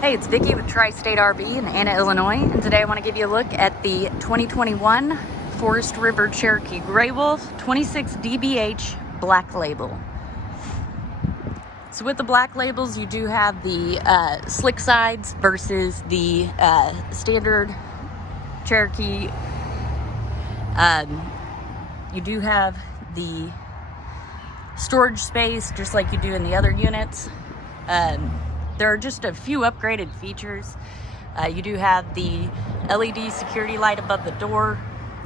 Hey, it's Vicki with Tri-State RV in Anna, Illinois, and today I want to give you a look at the 2021 Forest River Cherokee Grey Wolf 26 DBH Black Label. So with the black labels, you do have the slick sides versus the standard Cherokee. You do have the storage space just like you do in the other units. There are just a few upgraded features. You do have the LED security light above the door.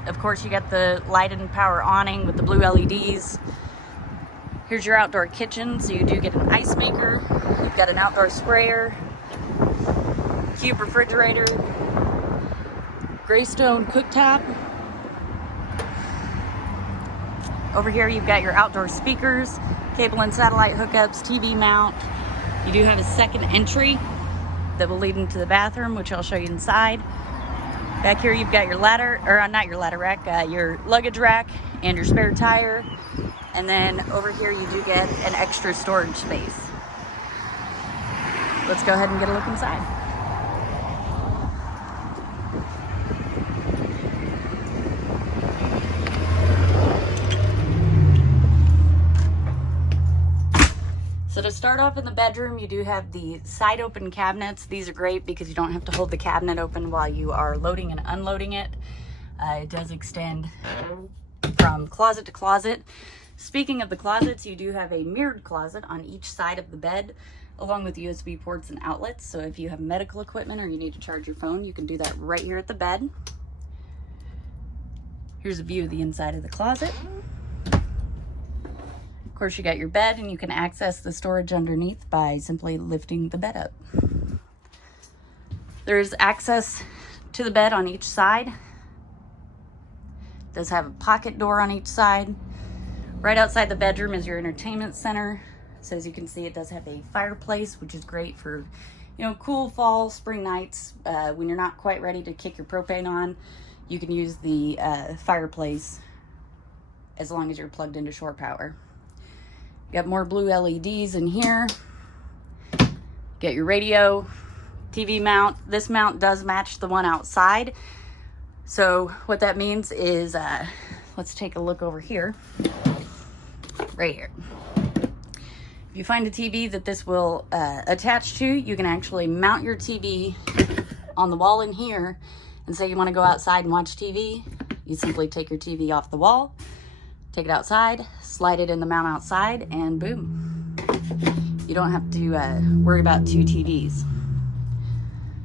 Of course, you got the light and power awning with the blue LEDs. Here's your outdoor kitchen, so you do get an ice maker. You've got an outdoor sprayer, cube refrigerator, Greystone cooktop. Over here, you've got your outdoor speakers, cable and satellite hookups, TV mount. You do have a second entry that will lead into the bathroom, which I'll show you inside. Back here, you've got your ladder, or not your ladder rack, your luggage rack and your spare tire. And then over here, you do get an extra storage space. Let's go ahead and get a look inside. So to start off in the bedroom, you do have the side open cabinets. These are great because you don't have to hold the cabinet open while you are loading and unloading it. It does extend from closet to closet. Speaking of the closets, you do have a mirrored closet on each side of the bed, along with USB ports and outlets. So if you have medical equipment or you need to charge your phone, you can do that right here at the bed. Here's a view of the inside of the closet. Of course, you got your bed, and you can access the storage underneath by simply lifting the bed up. There's access to the bed on each side. It does have a pocket door on each side. Right outside the bedroom is your entertainment center. So as you can see, it does have a fireplace, which is great for, cool fall, spring nights. When you're not quite ready to kick your propane on, you can use the fireplace as long as you're plugged into shore power. Got more blue LEDs in here. Get your radio, TV mount. This mount does match the one outside. So what that means is, let's take a look over here. Right here. If you find a TV that this will attach to, you can actually mount your TV on the wall in here. And say you want to go outside and watch TV, you simply take your TV off the wall, take it outside, slide it in the mount outside, and boom. You don't have to worry about two TVs.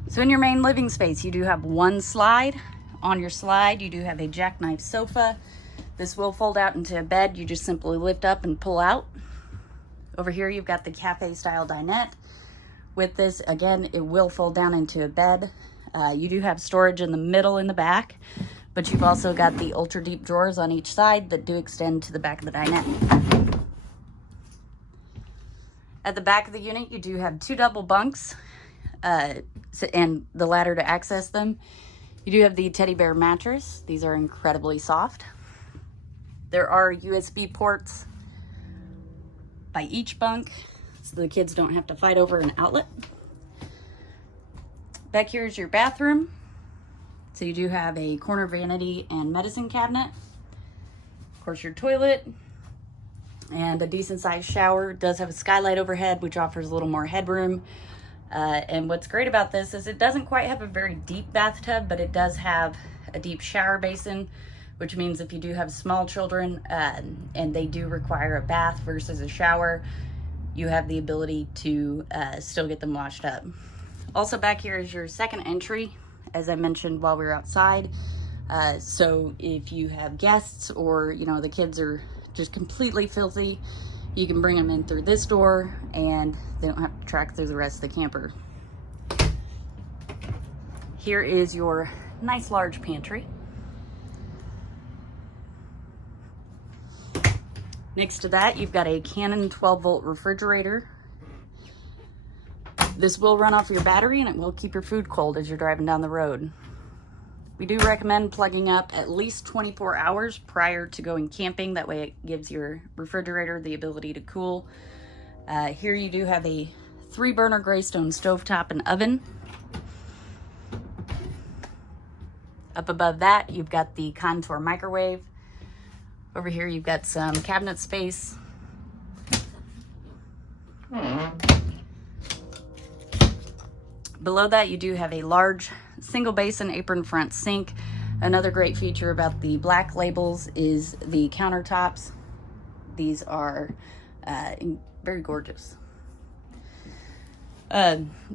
So in your main living space, you do have one slide. On your slide, you do have a jackknife sofa. This will fold out into a bed. You just simply lift up and pull out. Over here, you've got the cafe-style dinette. With this, again, it will fold down into a bed. You do have storage in the middle in the back, but you've also got the ultra deep drawers on each side that do extend to the back of the dinette. At the back of the unit, you do have two double bunks and the ladder to access them. You do have the teddy bear mattress. These are incredibly soft. There are USB ports by each bunk, so the kids don't have to fight over an outlet. Back here is your bathroom. So you do have a corner vanity and medicine cabinet. Of course, your toilet and a decent sized shower. It does have a skylight overhead, which offers a little more headroom. And what's great about this is it doesn't quite have a very deep bathtub, but it does have a deep shower basin, which means if you do have small children and they do require a bath versus a shower, you have the ability to still get them washed up. Also back here is your second entry, as I mentioned while we were outside. So if you have guests or, the kids are just completely filthy, you can bring them in through this door and they don't have to track through the rest of the camper. Here is your nice large pantry. Next to that, you've got a Canon 12-volt refrigerator. This will run off your battery and it will keep your food cold as you're driving down the road. We do recommend plugging up at least 24 hours prior to going camping. That way it gives your refrigerator the ability to cool. Here you do have a 3-burner Greystone stovetop and oven. Up above that, you've got the Contour microwave. Over here, you've got some cabinet space. Below that, you do have a large single basin apron front sink. Another great feature about the black labels is the countertops. These are very gorgeous.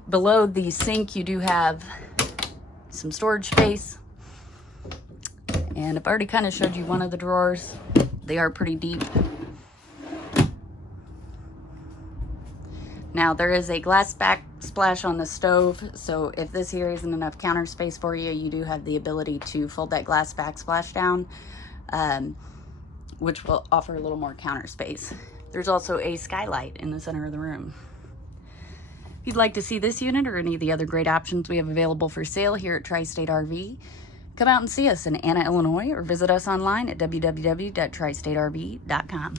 Below the sink, you do have some storage space. And I've already kind of showed you one of the drawers. They are pretty deep. Now there is a glass backsplash on the stove, so if this here isn't enough counter space for you, you do have the ability to fold that glass backsplash down, which will offer a little more counter space. There's also a skylight in the center of the room. If you'd like to see this unit or any of the other great options we have available for sale here at Tri-State RV, come out and see us in Anna, Illinois, or visit us online at www.tristaterv.com.